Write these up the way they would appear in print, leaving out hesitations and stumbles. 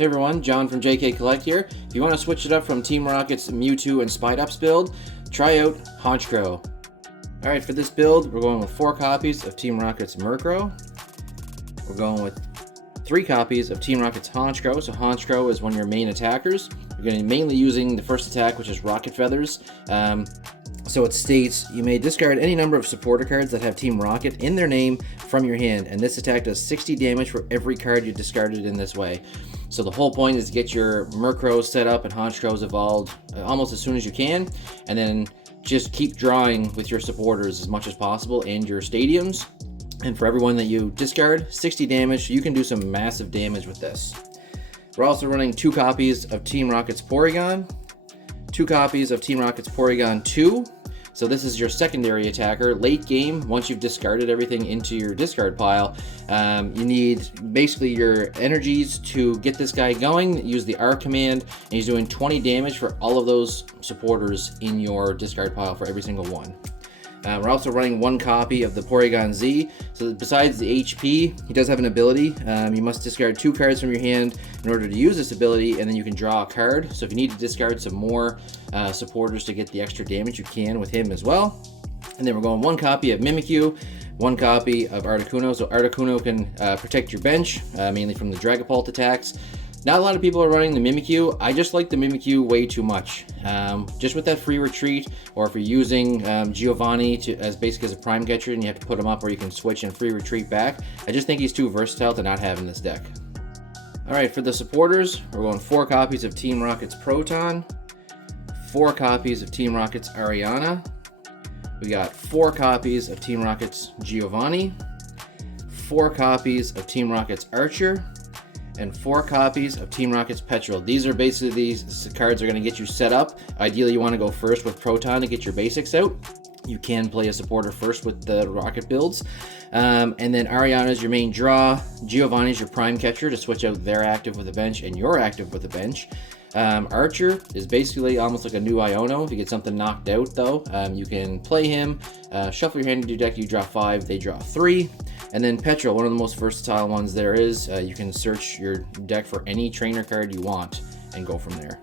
Hey everyone, John from JK Collect here. If you want to switch it up from Team Rocket's Mewtwo and Spidops build, try out Honchkrow. Alright, for this build, we're going with 4 copies of Team Rocket's Murkrow. We're going with 3 copies of Team Rocket's Honchkrow. So Honchkrow is one of your main attackers. You're going to be mainly using the first attack, which is Rocket Feathers. So it states, you may discard any number of supporter cards that have Team Rocket in their name from your hand, and this attack does 60 damage for every card you discarded in this way. So the whole point is to get your Murkrow set up and Honchkrows evolved almost as soon as you can, and then just keep drawing with your supporters as much as possible and your stadiums. And for everyone that you discard, 60 damage, you can do some massive damage with this. We're also running 2 copies of Team Rocket's Porygon, 2 copies of Team Rocket's Porygon 2. So this is your secondary attacker. Late game, once you've discarded everything into your discard pile, you need basically your energies to get this guy going. Use the R command, and he's doing 20 damage for all of those supporters in your discard pile for every single one. We're also running 1 copy of the Porygon Z. So besides the HP, he does have an ability. You must discard 2 cards from your hand in order to use this ability, and then you can draw a card. So if you need to discard some more supporters to get the extra damage, you can with him as well. And then we're going 1 copy of Mimikyu, 1 copy of Articuno. So Articuno can protect your bench, mainly from the Dragapult attacks. Not a lot of people are running the Mimikyu. I just like the Mimikyu way too much. Just with that free retreat, or if you're using Giovanni as basically as a prime catcher and you have to put him up where you can switch and free retreat back, I just think he's too versatile to not have in this deck. Alright, for the supporters, we're going 4 copies of Team Rocket's Proton, 4 copies of Team Rocket's Ariana, we got 4 copies of Team Rocket's Giovanni, 4 copies of Team Rocket's Archer, and 4 copies of Team Rocket's Petrel. These are basically these cards are going to get you set up. Ideally, you want to go first with Proton to get your basics out. You can play a supporter first with the Rocket builds. And then Ariana is your main draw. Giovanni is your prime catcher to switch out their active with the bench and your active with the bench. Archer is basically almost like a new Iono. If you get something knocked out though, you can play him, shuffle your hand into your deck, you draw 5, they draw 3. And then Petrel, one of the most versatile ones there is. You can search your deck for any trainer card you want and go from there.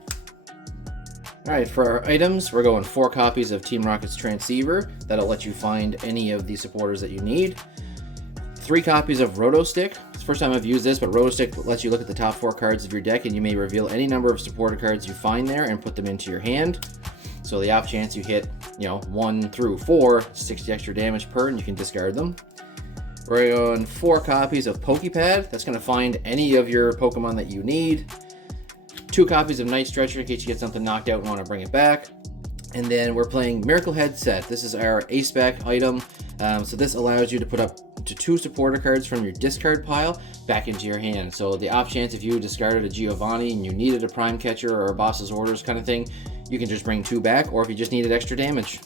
Alright, for our items, we're going 4 copies of Team Rocket's Transceiver. That'll let you find any of the supporters that you need. 3 copies of Roto Stick. It's the first time I've used this, but Roto Stick lets you look at the top 4 cards of your deck, and you may reveal any number of supporter cards you find there and put them into your hand. So the off chance you hit, 1 through 4, 60 extra damage per, and you can discard them. We're going 4 copies of Pokepad. That's going to find any of your Pokemon that you need. 2 copies of Night Stretcher in case you get something knocked out and want to bring it back. And then we're playing Miracle Head Set. This is our ace-back item. So this allows you to put up to 2 supporter cards from your discard pile back into your hand. So the off chance if you discarded a Giovanni and you needed a prime catcher or a boss's orders kind of thing, you can just bring 2 back, or if you just needed extra damage.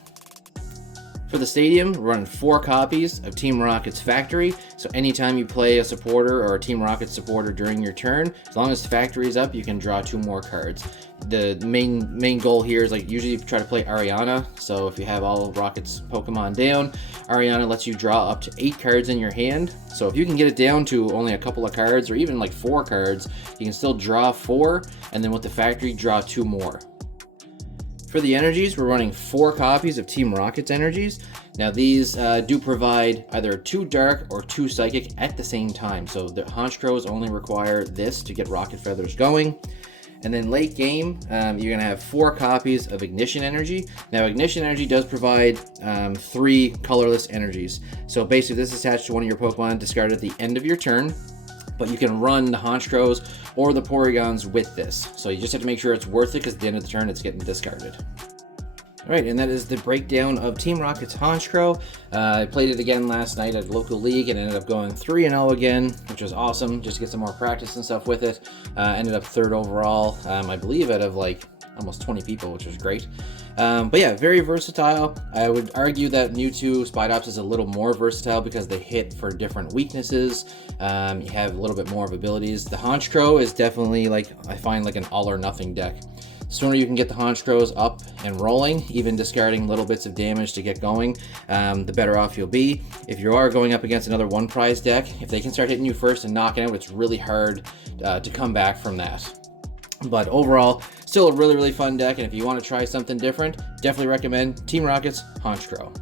For the stadium, we're running 4 copies of Team Rocket's Factory. So anytime you play a supporter or a Team Rocket supporter during your turn, as long as Factory is up, you can draw 2 more cards. The main goal here is usually you try to play Ariana. So if you have all Rocket's Pokemon down, Ariana lets you draw up to 8 cards in your hand. So if you can get it down to only a couple of cards or even 4 cards, you can still draw 4, and then with the Factory, draw 2 more. For the energies, we're running 4 copies of Team Rocket's energies. Now these do provide either 2 dark or 2 psychic at the same time. So the Honchkrows only require this to get Rocket Feathers going. And then late game, you're going to have 4 copies of Ignition Energy. Now Ignition Energy does provide 3 colorless energies. So basically this is attached to one of your Pokemon discarded at the end of your turn. But you can run the Honchkrows or the Porygons with this. So you just have to make sure it's worth it, because at the end of the turn it's getting discarded. Alright, and that is the breakdown of Team Rocket's Honchkrow. I played it again last night at local league and ended up going 3-0 again, which was awesome, just to get some more practice and stuff with it. Ended up 3rd overall, I believe out of almost 20 people, which was great. But yeah, very versatile. I would argue that Mewtwo Spidops is a little more versatile because they hit for different weaknesses. You have a little bit more of abilities. The Honchkrow is definitely I find an all or nothing deck. sooner you can get the Honchkrows up and rolling, even discarding little bits of damage to get going, the better off you'll be. If you are going up against another one prize deck, if they can start hitting you first and knocking out, it's really hard to come back from that. But overall, still a really fun deck, and if you want to try something different, definitely recommend Team Rocket's Honchkrow.